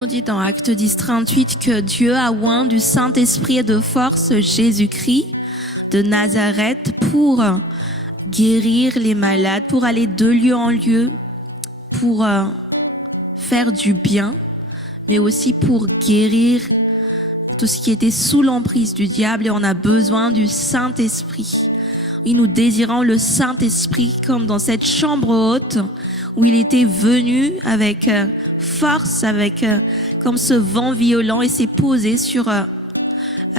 On dit dans Acte 10, 38 que Dieu a oint du Saint-Esprit et de force Jésus-Christ de Nazareth pour guérir les malades, pour aller de lieu en lieu, pour faire du bien, mais aussi pour guérir tout ce qui était sous l'emprise du diable. Et on a besoin du Saint-Esprit. Et nous désirons le Saint-Esprit comme dans cette chambre haute où il était venu avec force, avec comme ce vent violent, et s'est posé sur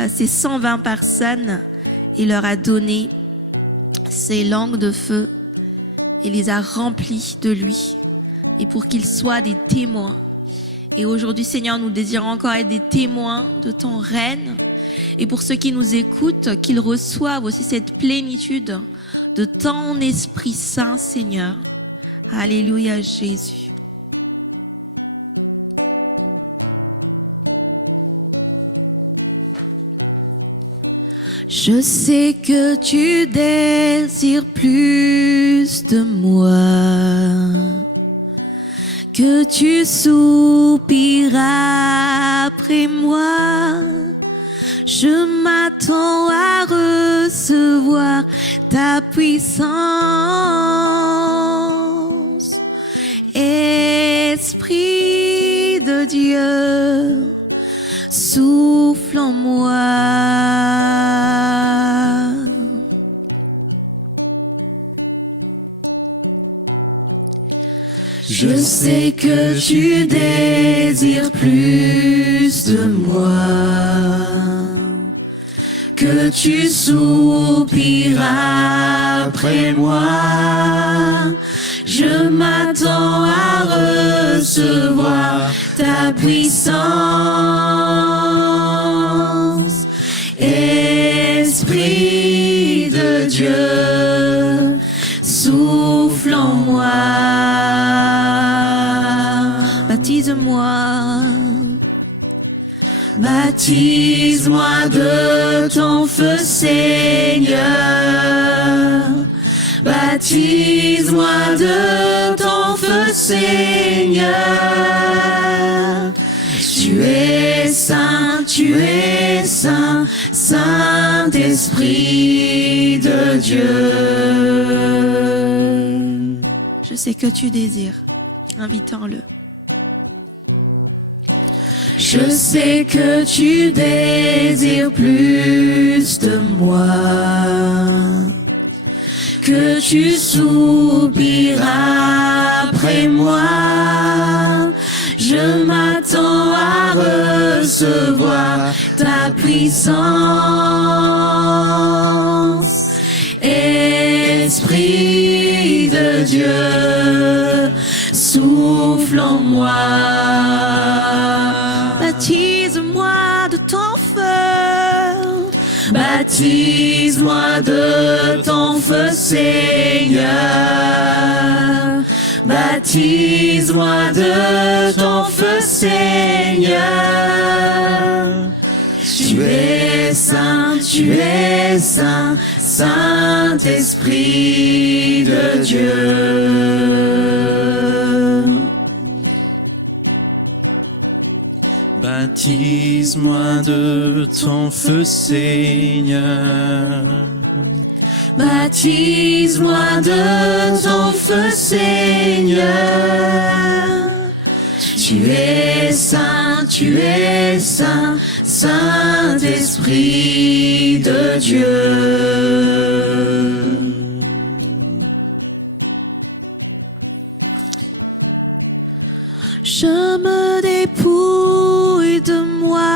ces 120 personnes et leur a donné ces langues de feu et les a remplis de lui, et pour qu'ils soient des témoins. Et aujourd'hui, Seigneur, nous désirons encore être des témoins de ton règne. Et pour ceux qui nous écoutent, qu'ils reçoivent aussi cette plénitude de ton Esprit Saint, Seigneur. Alléluia, Jésus. Je sais que tu désires plus de moi, que tu soupiras après moi. Je m'attends à recevoir ta puissance. Esprit de Dieu, souffle en moi. Je sais que tu désires plus de moi, que tu soupiras après moi. Je m'attends à recevoir ta puissance. Esprit de Dieu, souffle en moi. Baptise-moi. Baptise-moi de ton feu, Seigneur. Baptise-moi de ton feu, Seigneur. Tu es saint, Saint-Esprit de Dieu. Je sais que tu désires, invitons-le. Je sais que tu désires plus de moi, que tu soupiras après moi. Je m'attends à recevoir ta puissance. Esprit de Dieu, souffle en moi. Baptise-moi de ton feu. Baptise-moi de ton feu, Seigneur. Baptise-moi de ton feu, Seigneur. Tu es saint, Saint-Esprit de Dieu. Baptise-moi de ton feu, Seigneur. Baptise-moi de ton feu, Seigneur. Tu es saint, Saint-Esprit de Dieu. Je me dépouille de moi,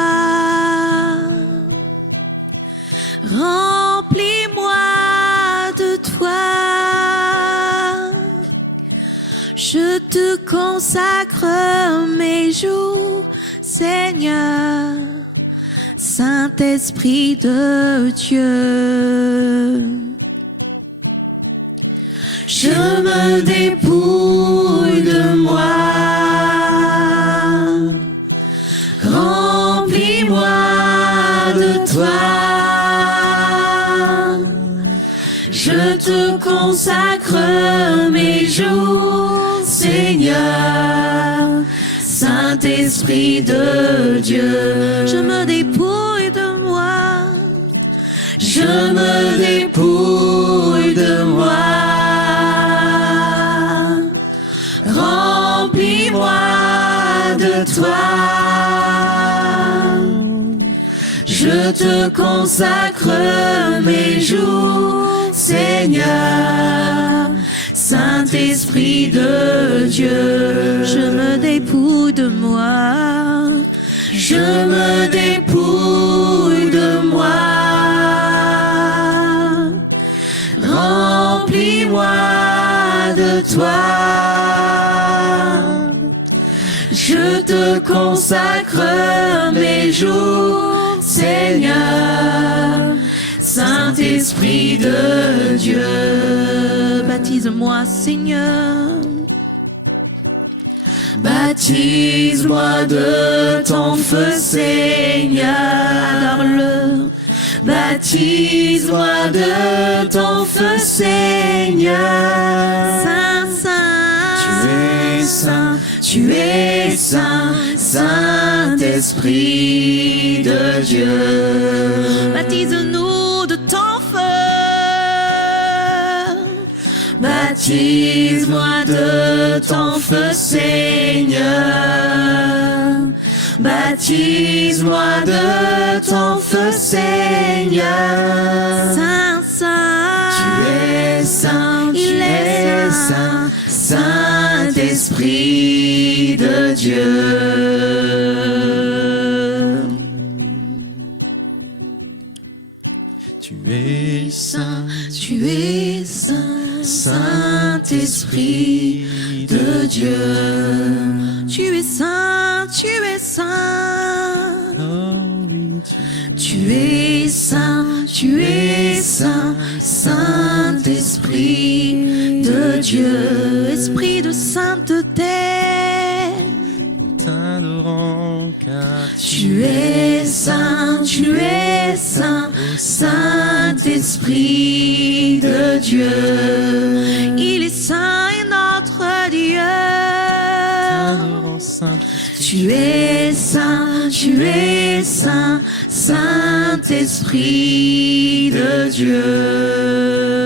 remplis-moi de toi. Je te consacre mes jours, Seigneur, Saint-Esprit de Dieu. Je me dépouille de moi, remplis-moi de toi. Je te consacre mes jours, Seigneur, Saint Saint-Esprit de Dieu. Je me dépouille de moi. Je me dépouille de moi. Remplis-moi de toi. Je te consacre mes jours, Seigneur, Saint-Esprit de Dieu. Je me dépouille de moi. Je me dépouille de moi. Remplis-moi de toi. Je te consacre mes jours, Seigneur, Saint-Esprit de Dieu. Baptise-moi, Seigneur. Baptise-moi de ton feu, Seigneur. Adore-le. Baptise-moi de ton feu, Seigneur. Saint, Saint. Tu es saint. Tu es saint, Saint-Esprit de Dieu. Baptise-nous de ton feu. Baptise-moi de ton feu, Seigneur. Baptise-moi de ton feu, Seigneur. Saint, Saint. Tu es saint, tu es saint, Saint-Esprit de Dieu. Tu es saint, tu es saint, Saint-Esprit de Dieu. Tu es saint, tu es saint. oh oui, Tu es saint, tu es saint, Saint-Esprit de Dieu, Esprit de sainteté. t'adorons car Tu es saint, Saint-Esprit de Dieu. Il est saint et notre Dieu. t'adorons Saint-Esprit. Tu es saint, Saint-Esprit de Dieu.